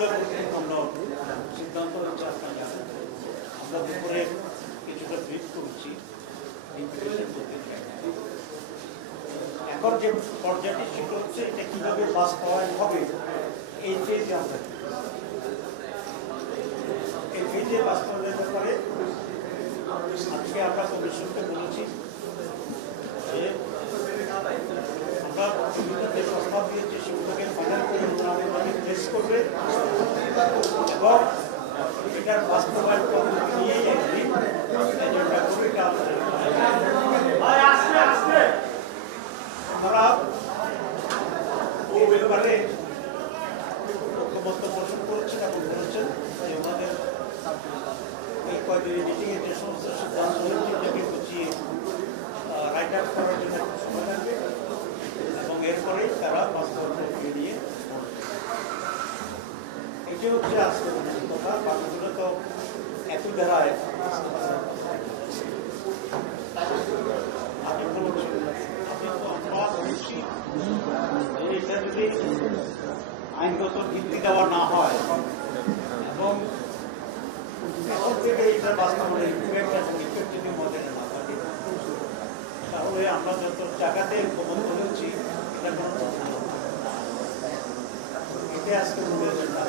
অনেকগুলো গুরুত্বপূর্ণ সিদ্ধান্ত হচ্ছে আপনার জানেন। আমরা দুপুরে কিছুটা ব্রিফ করছি। এখন যে পর্যায়টি সেটা হচ্ছে এটা কিভাবে বাস্তবায়ন হবে এই ফেজে আমরা এই ফেজে বাস্তবায়নের ব্যাপারে আজকে আমরা কমিশনকে বলেছি যে আমরা বিভিন্ন যে প্রস্তাব দিয়েছি সেগুলোকে ফাইনাল করে ওনাদের প্রেস করবে এবং এটার বাস্তবায়ন পদ্ধতি নিয়ে একদিন এজেন্ডা করে এটা আমরা এই ব্যাপারে ঐক্যমত্য পোষণ করেছেন এবং বলেছেন যে ওনাদের এই কয়েকদিনের মিটিংয়ে যে সমস্ত সিদ্ধান্ত হয়েছে এটাকে গুছিয়ে রাইট আপ করার জন্য একটা সময় লাগবে এবং এরপরেই তারা বাস্তবায়ন প্রক্রিয়া নিয়ে এটি হচ্ছে আজকে কথা। বাকিগুলো তো একই ধারায় আমি বলছি আমরা বলছি যে এটা যদি আইনগত ভিত্তি দেওয়া না হয় এবং এখন থেকে এটা বাস্তবায়নের ইফেক্ট এবং ইফেক্ট যদি মডেলে না থাকে তাহলে আমরা যত জায়গাতে প্রবন্ধ হচ্ছি এটা কোনো এটা আজকে বলেছেন না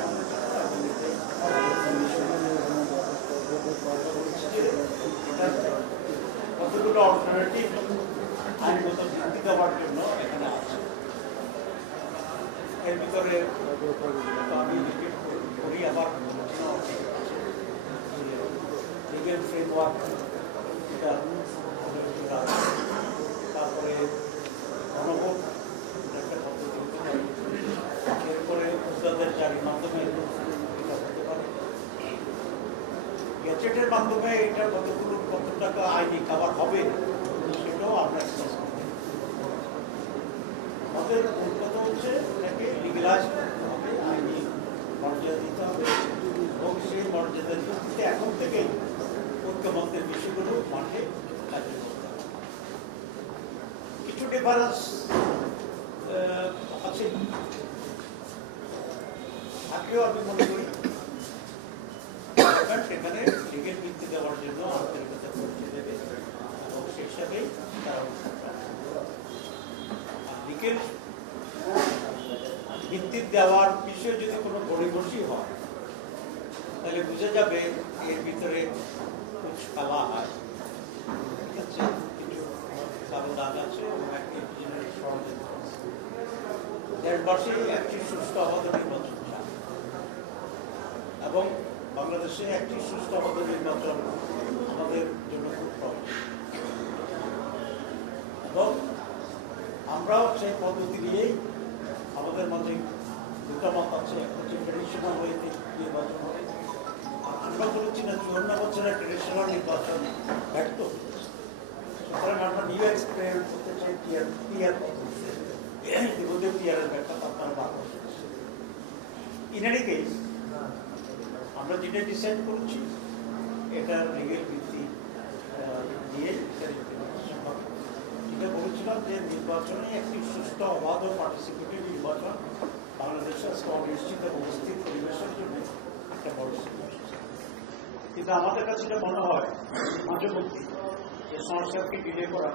কতগুলো অল্টারনেটিভ আইনগত ভিত্তি দেওয়ার জন্য এখানে আছে। এর ভিতরে আমি করি আবার লিগেল ফ্রেমওয়ার্ক এটা তারপরে গণভোট একটা পদ্ধতি হতে পারে, এরপরে উদ্যোগের জারির মাধ্যমে এটা হতে পারে, গ্যাজেটের মাধ্যমে এটা কত টাকা আইনি খাবার হবে সেটাও আমরা এক্সপ্রেস করতে আমাদের কথা হচ্ছে এটাকে লিগালাইজ করতে হবে, আইনি মর্যাদা দিতে হবে এবং সেই মর্যাদার ভিত্তিতে এখন থেকেই ঐক্যমত্যের বিষয়গুলো মাঠে কাজে করতে হবে। কিছু ডিফারেন্স আছে থাকলেও আমি মনে করি সেখানে লিগেল ভিত্তি দেওয়ার জন্য আন্তরিকতা পরিচয় দেবে এবং সেই হিসাবেই তারা লিগেল ভিত্তি দেওয়ার বিষয়ে যদি কোনো গড়িবসি হয় তাহলে বুঝে যাবে এর ভিতরে কুছ খেলা হয়, ঠিক আছে, কিছু কারো দাগ আছে এবং একটি দেশবাসী একটি সুস্থ অবাধ নির্বাচন চায় এবং বাংলাদেশে একটি সুস্থ অবাধ নির্বাচন আমাদের জন্য খুব প্রয়োজন এবং আমরাও সেই পদ্ধতি নিয়েই আমাদের মাঝে দুটো মত আছে, একটা হচ্ছে ট্রেডিশনাল ওয়েতে নির্বাচন হবে আর আমরা বলেছি না 54 বছরের ট্রেডিশনাল নির্বাচন ব্যর্থ, সুতরাং আমরা নিউ এক্সপেরিমেন্ট করতে চাই টিআর ইতিমধ্যে টিআরের ব্যাখ্যা আপনারা বার করছেন। ইন এনি কেস আমরা যেটা ডিসাইড করছি এটা লিগেল ভিত্তি দিয়ে যেটা বলেছিলাম যে নির্বাচনে একটি সুষ্ঠু অবাধ ও পার্টিসিপেটিভ নির্বাচন বাংলাদেশে অনিশ্চিত অবস্থিত পরিবেশের জন্য একটা বড় সমস্যা। কিন্তু আমাদের কাছে এটা মনে হয় মাঝে মধ্যে যে সংস্কারকে ডিলে করা,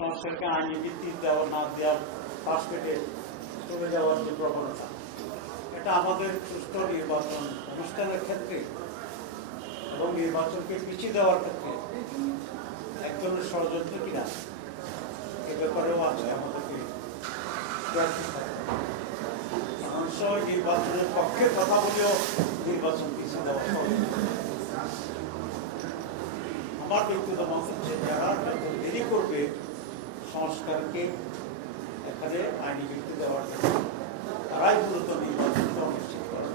সংস্কারকে আইনি ভিত্তি দেওয়া না দেওয়ার পাশ পেটে চলে যাওয়ার যে প্রবণতা, এটা আমাদের সুষ্ঠু নির্বাচন অনুষ্ঠানের ক্ষেত্রে এবং নির্বাচনকে পিছিয়ে দেওয়ার ক্ষেত্রে এক ধরনের ষড়যন্ত্র কিনা এ ব্যাপারেও আছে আমাদেরকে মানুষ নির্বাচনের পক্ষে কথা বলেও নির্বাচন পিছিয়ে দেওয়া আমার ব্যক্তিগত মত হচ্ছে যারা দেরি করবে সংস্কারকে এখানে আইনি ভিত্তি দেওয়ার জন্য তারাই মূলত নির্বাচনটা অনিশ্চিত করা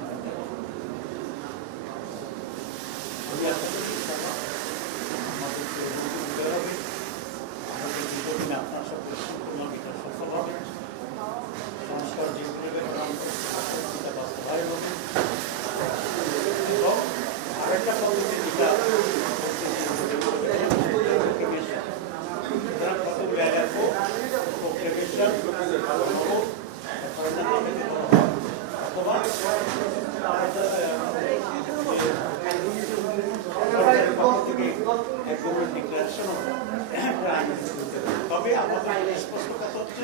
আপনার সকলে সফল হবে, সংস্কার যেগুলো বাস্তবায়ন হবে এবং আরেকটা পদ্ধতি যেটা আমাদের স্পষ্ট কথা হচ্ছে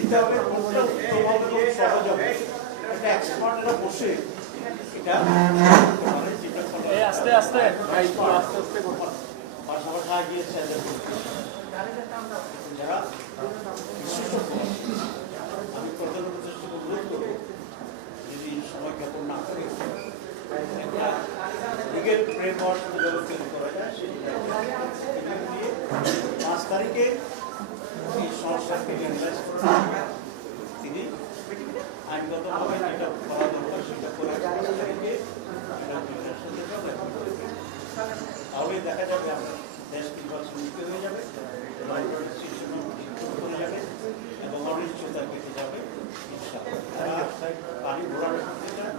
দিতে হবে, কোনটা উত্তম হবে এবং সহজ হবে, এটা এক্সপার্টরা বসে এটা আস্তে আস্তে পাশাপাশি আগিয়ে যারা বিশেষজ্ঞ, আমি প্রধানমন্ত্রীর সঙ্গে অনুরোধ করব যদি সময় জ্ঞাপন না করে একটা লিগেল ফ্রেমওয়ার্ক যেভাবে তৈরি করা যায় সেই দিয়ে 5 তারিখে এই সংস্থাকে রিয়েলাইজ করে তিনি আইনগতভাবে যেটা করা দরকার সেটা করে 5 তারিখে তাহলে দেখা যাবে আমরা দেশ নির্বাচন মুক্ত হয়ে যাবে করে যাবে এবং অনিশ্চয়তা কেটে যাবে। পানি ঘোরানো করতে চান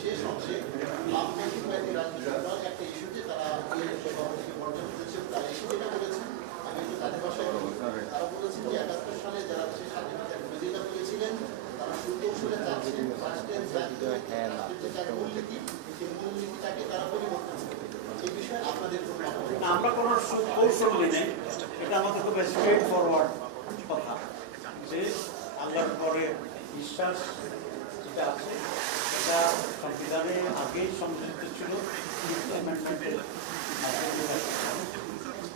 শেষ অংশে একটা ইস্যুতে তারা বর্জন করেছে, তারা ইস্যু যেটা বলেছেন আমি একটু তাদের ভাষায় তারা বলেছেন যে ৭১ সালে যারা স্বাধীনতার বিরোধিতা করেছিলেন তারা সুকৌশলে চাচ্ছেন মূলনীতি সেই মূলনীতিটাকে তারা পরিবর্তন করবে। এই বিষয়ে আপনাদের আমরা কোনো কৌশল নেই, এটা আমাদের খুব স্ট্রেট ফরওয়ার্ড কথা যে আল্লাহর পরে বিশ্বাস যেটা আছে এটা সংবিধানে আগেই সংযুক্ত ছিল অ্যামেন্ডমেন্টের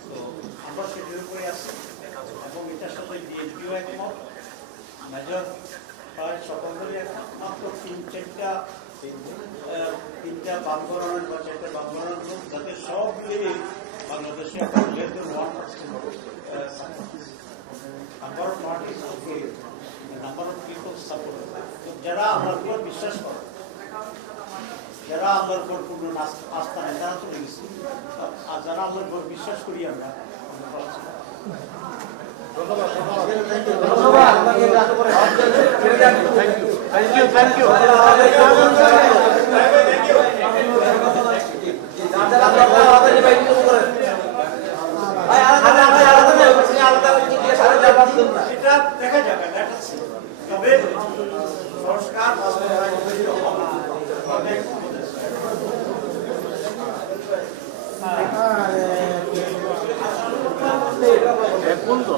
তো আমরা সেটির উপরে আছি এবং এটার সাথে বিএনপিও একমত, মেজর প্রায় সকলেরই একমত, মাত্র 3-4টা বামকরণের বা 4টা বামকরণের লোক যাতে সব মিলিয়ে বাংলাদেশে একটা level 1% number of people support, যারা আমার উপর বিশ্বাস করে, যারা আমার উপর পূর্ণ আস্থা নেই তারা চলে গেছে, আর যারা আমার উপর বিশ্বাস করি আমরা এটা দেখা যাবে, তবে সংস্কার এখন তো